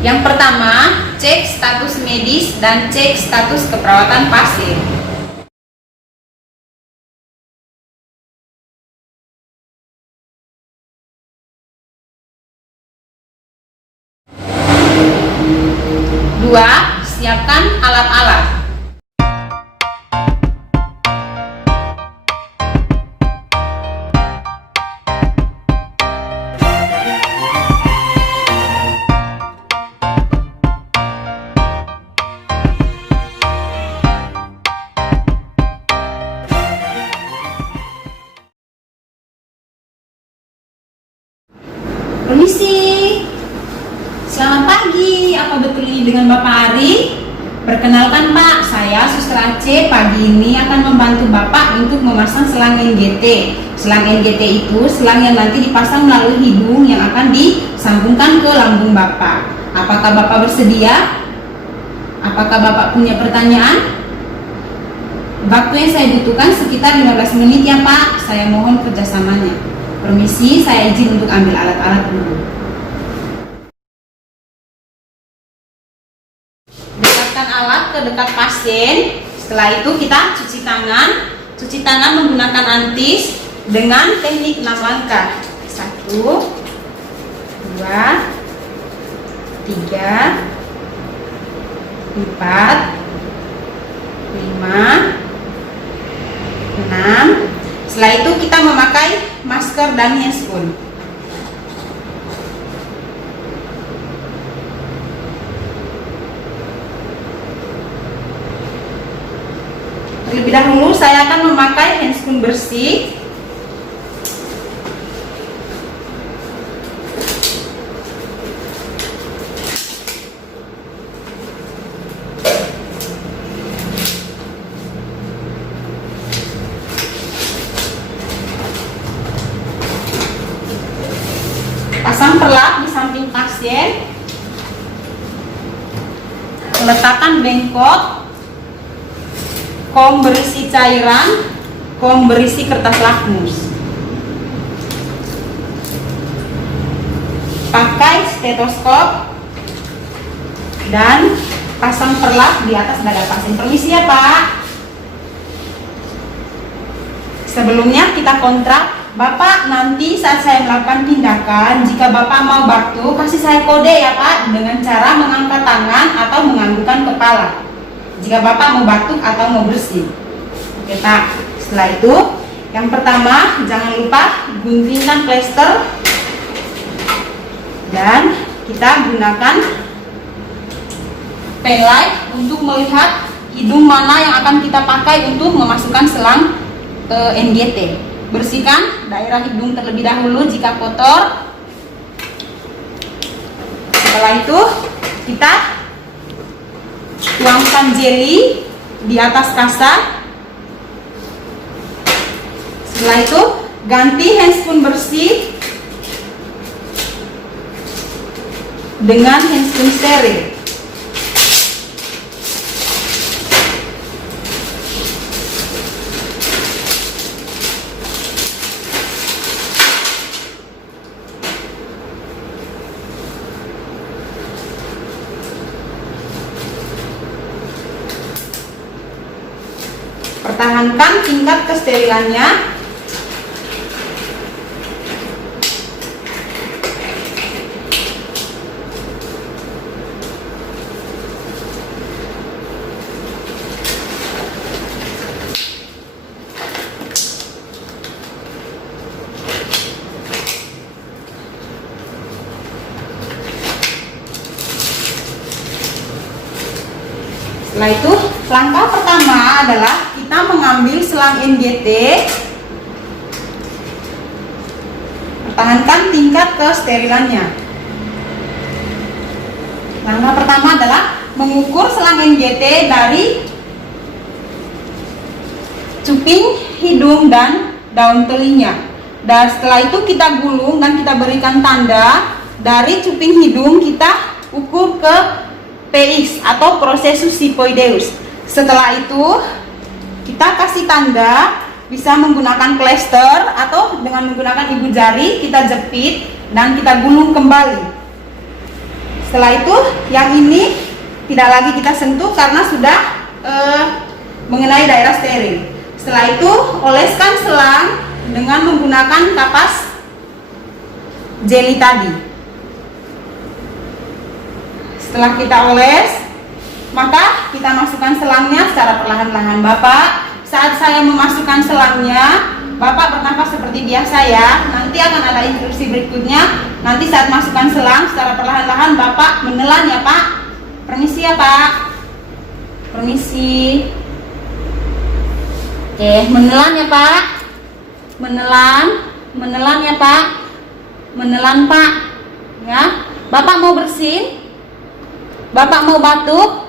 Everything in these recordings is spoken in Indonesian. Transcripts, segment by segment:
Yang pertama, cek status medis dan cek status keperawatan pasien. Dua, siapkan alat-alat. Permisi, selamat pagi. Apa betul ini dengan Bapak Ari? Perkenalkan Pak, saya Suster Aceh. Pagi ini akan membantu Bapak untuk memasang selang NGT. Selang NGT itu selang yang nanti dipasang melalui hidung yang akan disambungkan ke lambung Bapak. Apakah Bapak bersedia? Apakah Bapak punya pertanyaan? Waktu yang saya butuhkan sekitar 15 menit ya Pak. Saya mohon kerjasamanya. Permisi, saya izin untuk ambil alat-alat dulu. Dekatkan alat ke dekat pasien. Setelah itu kita cuci tangan. Cuci tangan menggunakan antis dengan teknik 6 langkah. 1, 2, 3, 4, 5, 6. Setelah itu kita memakai masker dan handscoon. Terlebih dahulu saya akan memakai handscoon bersih. Pasang perlak di samping pasien. Letakkan bengkok, kom berisi cairan, kom berisi kertas lakmus. Pakai stetoskop dan pasang perlak di atas dada pasien. Permisi ya Pak. Sebelumnya kita kontrak. Bapak, nanti saat saya melakukan tindakan, jika Bapak mau batuk, kasih saya kode ya Pak, dengan cara mengangkat tangan atau menganggukkan kepala. Jika Bapak mau batuk atau mau bersin. Oke Pak, setelah itu, yang pertama, jangan lupa guntingkan plester. Dan kita gunakan pen light untuk melihat hidung mana yang akan kita pakai untuk memasukkan selang NGT. Bersihkan daerah hidung terlebih dahulu jika kotor. Setelah itu kita tuangkan jeli di atas kasa. Setelah itu ganti handscoon bersih dengan handscoon steril. Pertahankan tingkat kesterilannya. Setelah itu, langkah pertama adalah kita mengambil selang NGT. Pertahankan tingkat kesterilannya. Langkah pertama adalah mengukur selang NGT dari cuping hidung dan daun telinga. Dan setelah itu kita gulung dan kita berikan tanda. Dari cuping hidung kita ukur ke PX atau processus sipoideus. Setelah itu kita kasih tanda bisa menggunakan plester atau dengan menggunakan ibu jari kita jepit dan kita gulung kembali. Setelah itu yang ini tidak lagi kita sentuh karena sudah mengenai daerah steril. Setelah itu oleskan selang dengan menggunakan kapas jeli tadi. Setelah kita oles, maka kita masukkan selangnya secara perlahan-lahan. Bapak, saat saya memasukkan selangnya, Bapak bernafas seperti biasa ya. Nanti akan ada instruksi berikutnya. Nanti saat masukkan selang secara perlahan-lahan Bapak menelan ya Pak. Permisi ya Pak. Permisi. Oke, menelan ya Pak. Menelan ya Pak. Menelan Pak. Ya. Bapak mau bersin? Bapak mau batuk?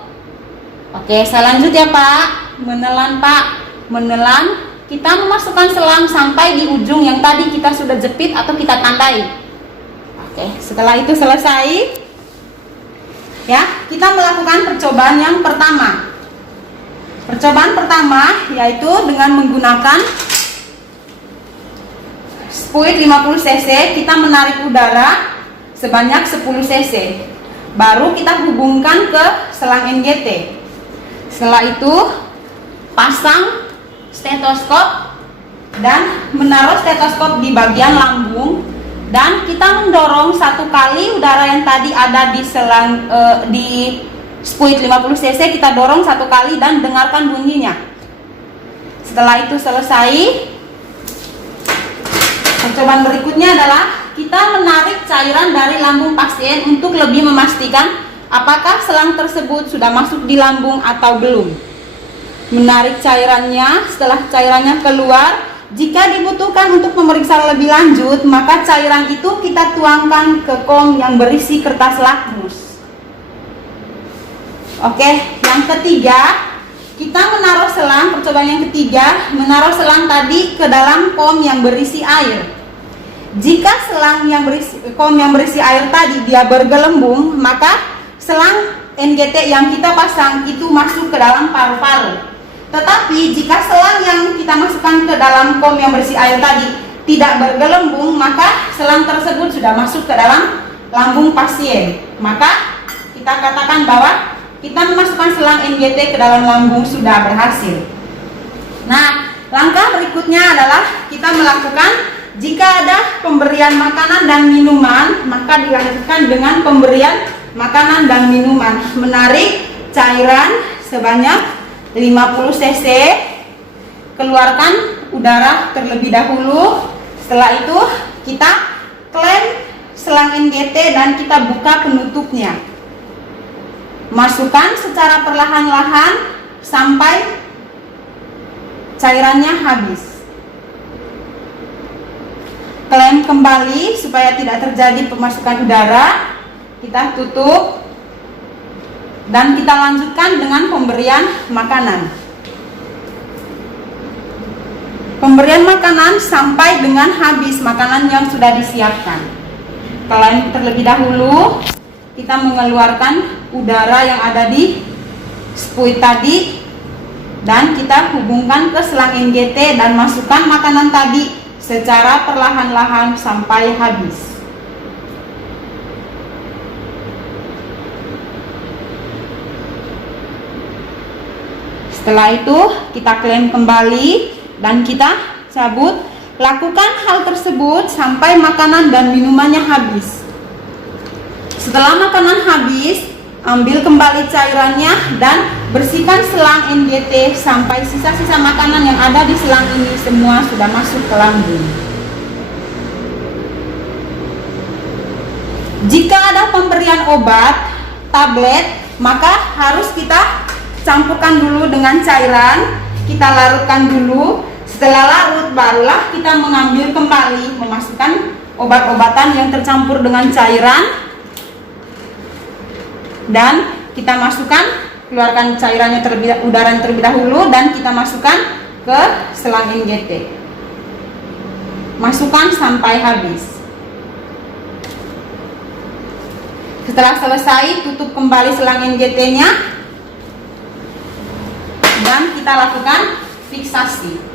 Oke, saya lanjut ya Pak. Menelan Pak. Menelan. Kita memasukkan selang sampai di ujung yang tadi kita sudah jepit atau kita tandai. Oke, setelah itu selesai, ya, kita melakukan percobaan yang pertama. Percobaan pertama yaitu dengan menggunakan spuit 50 cc, kita menarik udara sebanyak 10 cc. Baru kita hubungkan ke selang NGT. Setelah itu pasang stetoskop dan menaruh stetoskop di bagian lambung dan kita mendorong satu kali udara yang tadi ada di selang di spuit 50 cc, kita dorong satu kali dan dengarkan bunyinya. Setelah itu selesai, percobaan berikutnya adalah kita menarik cairan dari lambung pasien untuk lebih memastikan apakah selang tersebut sudah masuk di lambung atau belum. Menarik cairannya, setelah cairannya keluar, jika dibutuhkan untuk memeriksa lebih lanjut, maka cairan itu kita tuangkan ke kom yang berisi kertas lakmus. Oke, yang ketiga, kita menaruh selang, percobaan yang ketiga, menaruh selang tadi ke dalam kom yang berisi air. Jika selang yang kom yang berisi air tadi dia bergelembung, maka selang NGT yang kita pasang itu masuk ke dalam paru-paru. Tetapi jika selang yang kita masukkan ke dalam kom yang berisi air tadi tidak bergelembung, maka selang tersebut sudah masuk ke dalam lambung pasien. Maka kita katakan bahwa kita memasukkan selang NGT ke dalam lambung sudah berhasil. Nah, langkah berikutnya adalah kita melakukan, jika ada pemberian makanan dan minuman, maka dilanjutkan dengan pemberian makanan dan minuman. Menarik cairan sebanyak 50 cc, keluarkan udara terlebih dahulu. Setelah itu kita klem selang NGT dan kita buka penutupnya. Masukkan secara perlahan-lahan sampai cairannya habis. Klem kembali supaya tidak terjadi pemasukan udara. Kita tutup dan kita lanjutkan dengan pemberian makanan. Pemberian makanan sampai dengan habis makanan yang sudah disiapkan. Klem terlebih dahulu, kita mengeluarkan udara yang ada di spuit tadi dan kita hubungkan ke selang NGT dan masukkan makanan tadi secara perlahan-lahan sampai habis. Setelah itu kita klem kembali dan kita cabut. Lakukan hal tersebut sampai makanan dan minumannya habis. Setelah makanan habis, ambil kembali cairannya dan bersihkan selang NGT sampai sisa-sisa makanan yang ada di selang ini semua sudah masuk ke lambung. Jika ada pemberian obat, tablet, maka harus kita campurkan dulu dengan cairan, kita larutkan dulu. Setelah larut barulah kita mengambil kembali, memasukkan obat-obatan yang tercampur dengan cairan dan kita masukkan, keluarkan cairannya udara terlebih dahulu dan kita masukkan ke selang NGT. Masukkan sampai habis. Setelah selesai, tutup kembali selang NGT-nya dan kita lakukan fiksasi.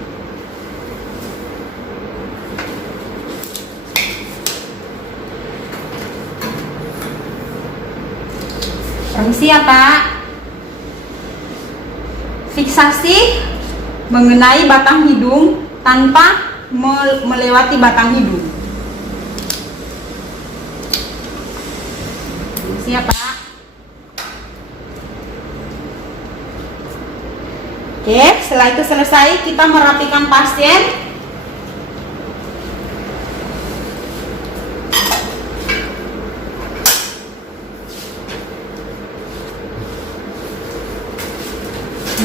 Permisi ya Pak. Fiksasi mengenai batang hidung tanpa melewati batang hidung. Permisi ya Pak. Oke, setelah itu selesai, kita merapikan pasien.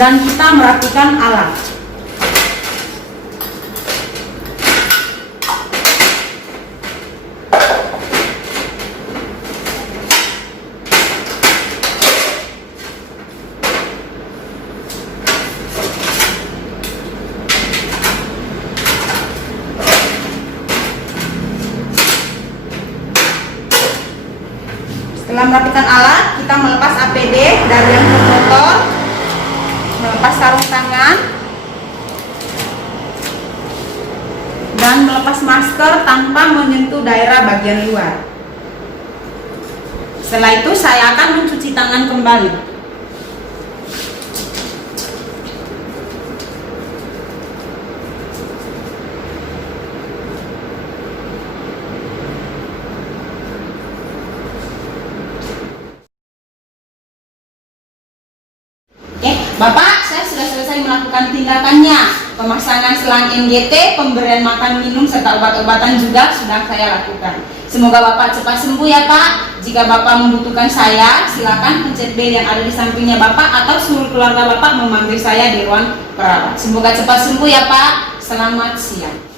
Dan kita merapikan alat. Setelah merapikan alat, kita melepas APD dari yang motor, melepas sarung tangan, dan melepas masker tanpa menyentuh daerah bagian luar. Setelah itu saya akan mencuci tangan kembali. Oke, Bapak, saya sudah selesai melakukan tindakannya. Pemasangan selang NGT, pemberian makan minum, serta obat-obatan juga sudah saya lakukan. Semoga Bapak cepat sembuh ya Pak. Jika Bapak membutuhkan saya, silakan pencet bel yang ada di sampingnya Bapak atau seluruh keluarga Bapak memanggil saya di ruang perawat. Semoga cepat sembuh ya Pak. Selamat siang.